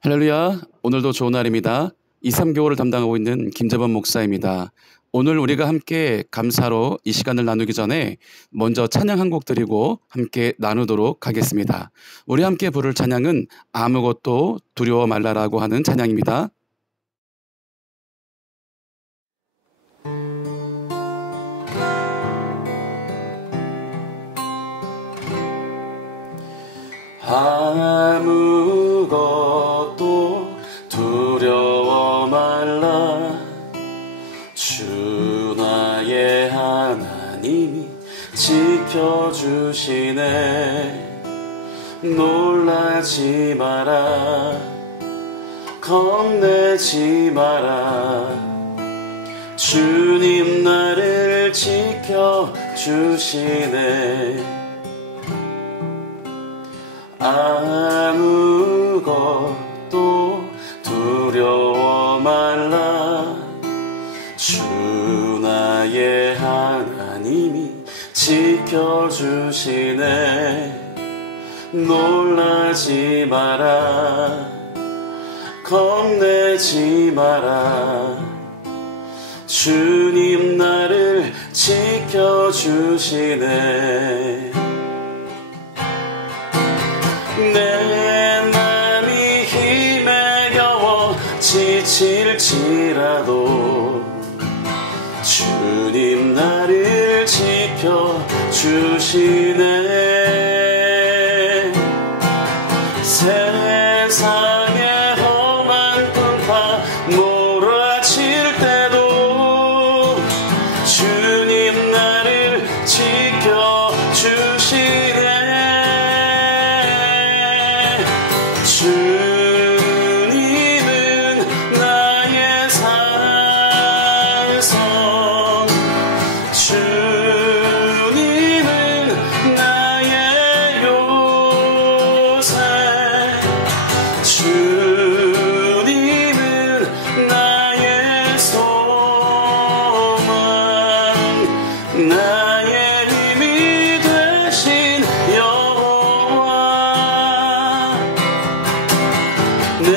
할렐루야. 오늘도 좋은 날입니다. 2, 3교회를 담당하고 있는 김재범 목사입니다. 오늘 우리가 함께 감사로 이 시간을 나누기 전에 먼저 찬양 한 곡 드리고 함께 나누도록 하겠습니다. 우리 함께 부를 찬양은 아무것도 두려워 말라라고 하는 찬양입니다. 아무것도 두려워 말라. 주 나의 하나님이 지켜주시네. 놀라지 마라. 겁내지 마라. 주님 나를 지켜주시네. 아무것도 두려워 말라. 주 나의 하나님이 지켜주시네. 놀라지 마라. 겁내지 마라. 주님 나를 지켜주시네. 내 맘이 힘에 겨워 지칠지라도 주님 나를 지켜주시네. 세상의 험한 풍파 몰아칠 때도 주님 나를 지켜주시네. 주님은 나의 산성, 주님은 나의 요새, 주님은 나의 소망, 나의 힘이 되신 여호와. 내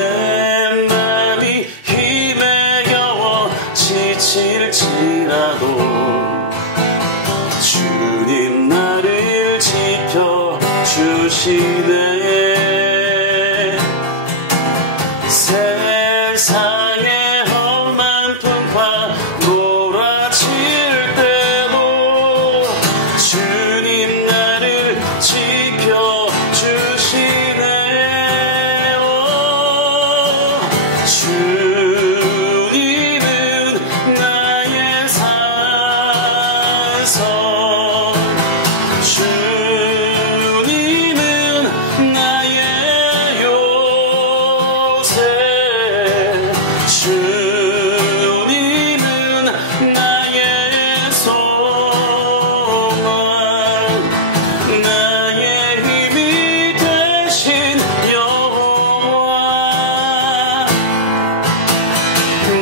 맘이 힘에 겨워 지칠지라도 주님 나를 지켜주시네. 세상의 험한 풍파 몰아칠 때도 주님 나를 지켜주시네. 주님은 나의 산성, 주님은 나의 요새, 주님은 나의 소망, 나의 힘이 되신 여호와.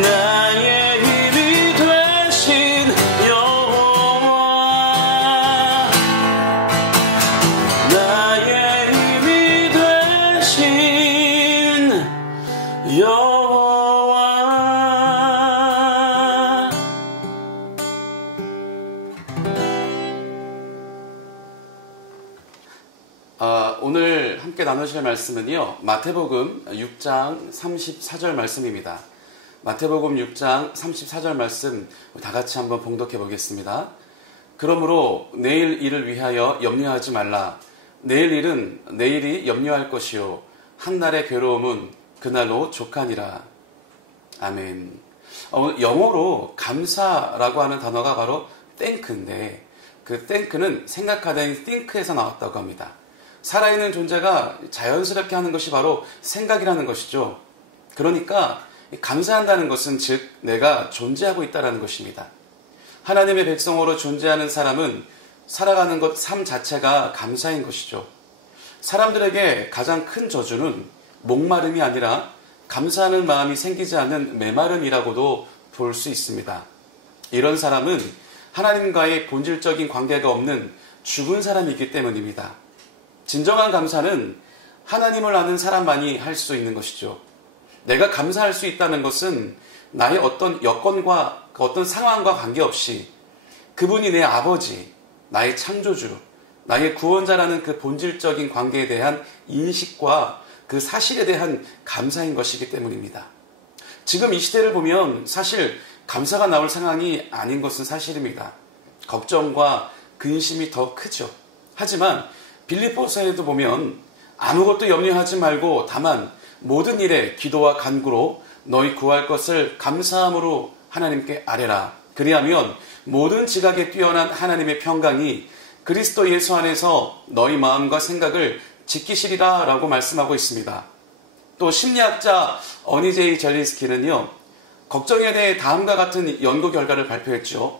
나의 힘이 되신 여호와. 나의 힘이 되신 여호와. 오늘 함께 나누실 말씀은요, 마태복음 6장 34절 말씀입니다. 마태복음 6장 34절 말씀 다 같이 한번 봉독해 보겠습니다. 그러므로 내일 일을 위하여 염려하지 말라. 내일 일은 내일이 염려할 것이요 한날의 괴로움은 그날로 족하니라. 아멘. 영어로 감사라고 하는 단어가 바로 thank인데, 그 thank는 생각하다인 think에서 나왔다고 합니다. 살아있는 존재가 자연스럽게 하는 것이 바로 생각이라는 것이죠. 그러니까 감사한다는 것은 즉 내가 존재하고 있다는 것입니다. 하나님의 백성으로 존재하는 사람은 살아가는 것, 삶 자체가 감사인 것이죠. 사람들에게 가장 큰 저주는 목마름이 아니라 감사하는 마음이 생기지 않는 메마름이라고도 볼 수 있습니다. 이런 사람은 하나님과의 본질적인 관계가 없는 죽은 사람이기 때문입니다. 진정한 감사는 하나님을 아는 사람만이 할 수 있는 것이죠. 내가 감사할 수 있다는 것은 나의 어떤 여건과 어떤 상황과 관계없이 그분이 내 아버지, 나의 창조주, 나의 구원자라는 그 본질적인 관계에 대한 인식과 그 사실에 대한 감사인 것이기 때문입니다. 지금 이 시대를 보면 사실 감사가 나올 상황이 아닌 것은 사실입니다. 걱정과 근심이 더 크죠. 하지만 빌립보서에도 보면 아무것도 염려하지 말고 다만 모든 일에 기도와 간구로 너희 구할 것을 감사함으로 하나님께 아뢰라. 그리하면 모든 지각에 뛰어난 하나님의 평강이 그리스도 예수 안에서 너희 마음과 생각을 지키시리라 라고 말씀하고 있습니다. 또 심리학자 어니제이 젤린스키는요, 걱정에 대해 다음과 같은 연구 결과를 발표했죠.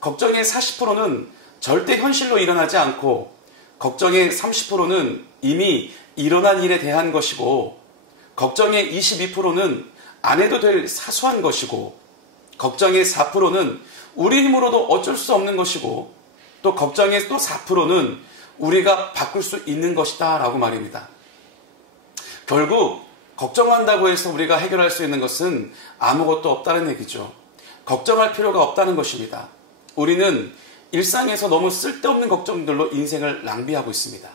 걱정의 40%는 절대 현실로 일어나지 않고 걱정의 30%는 이미 일어난 일에 대한 것이고 걱정의 22%는 안 해도 될 사소한 것이고 걱정의 4%는 우리 힘으로도 어쩔 수 없는 것이고 또 걱정의 또 4%는 우리가 바꿀 수 있는 것이다 라고 말입니다. 결국 걱정한다고 해서 우리가 해결할 수 있는 것은 아무것도 없다는 얘기죠. 걱정할 필요가 없다는 것입니다. 우리는 일상에서 너무 쓸데없는 걱정들로 인생을 낭비하고 있습니다.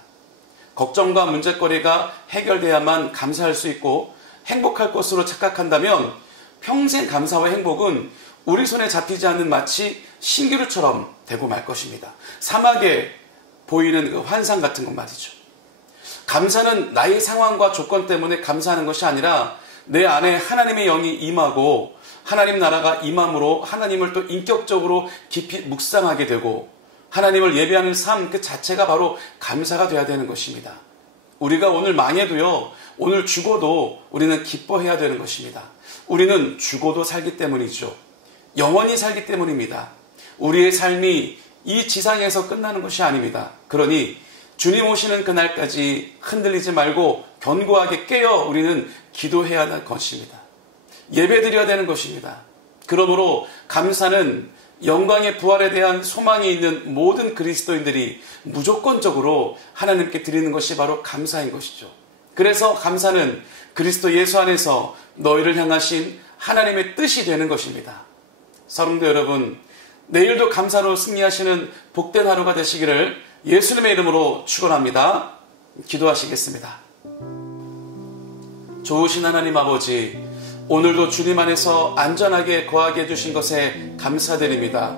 걱정과 문제거리가 해결돼야만 감사할 수 있고 행복할 것으로 착각한다면 평생 감사와 행복은 우리 손에 잡히지 않는 마치 신기루처럼 되고 말 것입니다. 사막에 보이는 그 환상 같은 것 말이죠. 감사는 나의 상황과 조건 때문에 감사하는 것이 아니라 내 안에 하나님의 영이 임하고 하나님 나라가 임함으로 하나님을 또 인격적으로 깊이 묵상하게 되고 하나님을 예배하는 삶 그 자체가 바로 감사가 되어야 되는 것입니다. 우리가 오늘 망해도요, 오늘 죽어도 우리는 기뻐해야 되는 것입니다. 우리는 죽어도 살기 때문이죠. 영원히 살기 때문입니다. 우리의 삶이 이 지상에서 끝나는 것이 아닙니다. 그러니 주님 오시는 그날까지 흔들리지 말고 견고하게 깨어 우리는 기도해야 하는 것입니다. 예배드려야 되는 것입니다. 그러므로 감사는 영광의 부활에 대한 소망이 있는 모든 그리스도인들이 무조건적으로 하나님께 드리는 것이 바로 감사인 것이죠. 그래서 감사는 그리스도 예수 안에서 너희를 향하신 하나님의 뜻이 되는 것입니다. 성도 여러분, 내일도 감사로 승리하시는 복된 하루가 되시기를 예수님의 이름으로 축원합니다. 기도하시겠습니다. 좋으신 하나님 아버지, 오늘도 주님 안에서 안전하게 거하게 해주신 것에 감사드립니다.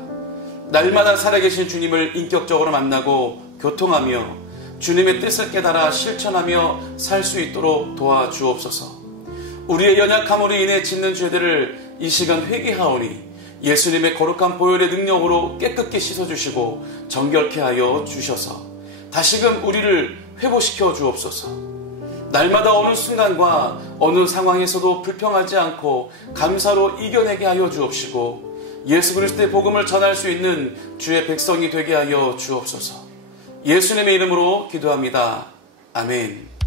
날마다 살아계신 주님을 인격적으로 만나고 교통하며 주님의 뜻을 깨달아 실천하며 살 수 있도록 도와주옵소서. 우리의 연약함으로 인해 짓는 죄들을 이 시간 회개하오니 예수님의 거룩한 보혈의 능력으로 깨끗게 씻어주시고 정결케 하여 주셔서 다시금 우리를 회복시켜 주옵소서. 날마다 어느 순간과 어느 상황에서도 불평하지 않고 감사로 이겨내게 하여 주옵시고 예수 그리스도의 복음을 전할 수 있는 주의 백성이 되게 하여 주옵소서. 예수님의 이름으로 기도합니다. 아멘.